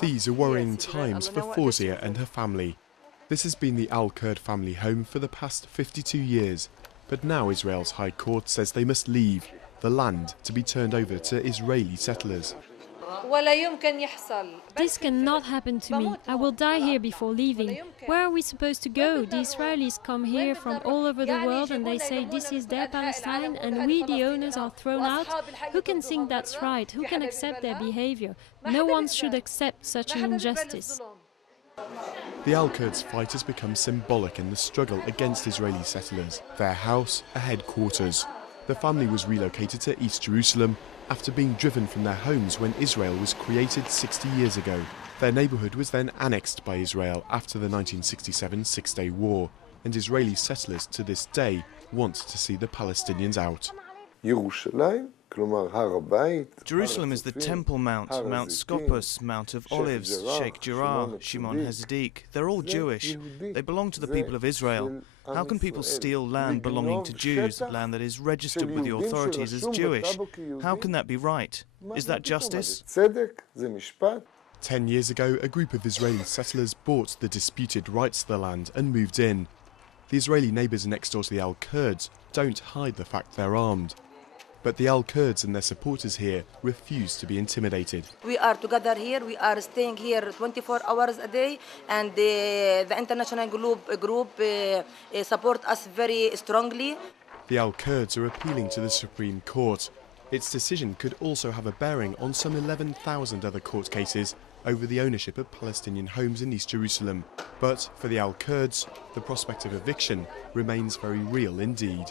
These are worrying times for Fawzia and her family. This has been the Al-Kurd family home for the past 52 years, but now Israel's High Court says they must leave the land to be turned over to Israeli settlers. This cannot happen to me. I will die here before leaving. Where are we supposed to go? The Israelis come here from all over the world and they say this is their Palestine and we, the owners, are thrown out. Who can think that's right? Who can accept their behavior? No one should accept such an injustice. The Al-Kurds' fight has become symbolic in the struggle against Israeli settlers. Their house, a headquarters. The family was relocated to East Jerusalem after being driven from their homes when Israel was created 60 years ago. Their neighbourhood was then annexed by Israel after the 1967 Six-Day War, and Israeli settlers to this day want to see the Palestinians out. Jerusalem is the Temple Mount, Mount Scopus, Mount of Olives, Sheikh Jarrah, Shimon Hazadik. They're all Jewish. They belong to the people of Israel. How can people steal land belonging to Jews, land that is registered with the authorities as Jewish? How can that be right? Is that justice? 10 years ago, a group of Israeli settlers bought the disputed rights to the land and moved in. The Israeli neighbours next door to the Al-Kurds don't hide the fact they're armed. But the Al-Kurds and their supporters here refuse to be intimidated. We are together here, we are staying here 24 hours a day, and the international group support us very strongly. The Al-Kurds are appealing to the Supreme Court. Its decision could also have a bearing on some 11,000 other court cases over the ownership of Palestinian homes in East Jerusalem. But for the Al-Kurds, the prospect of eviction remains very real indeed.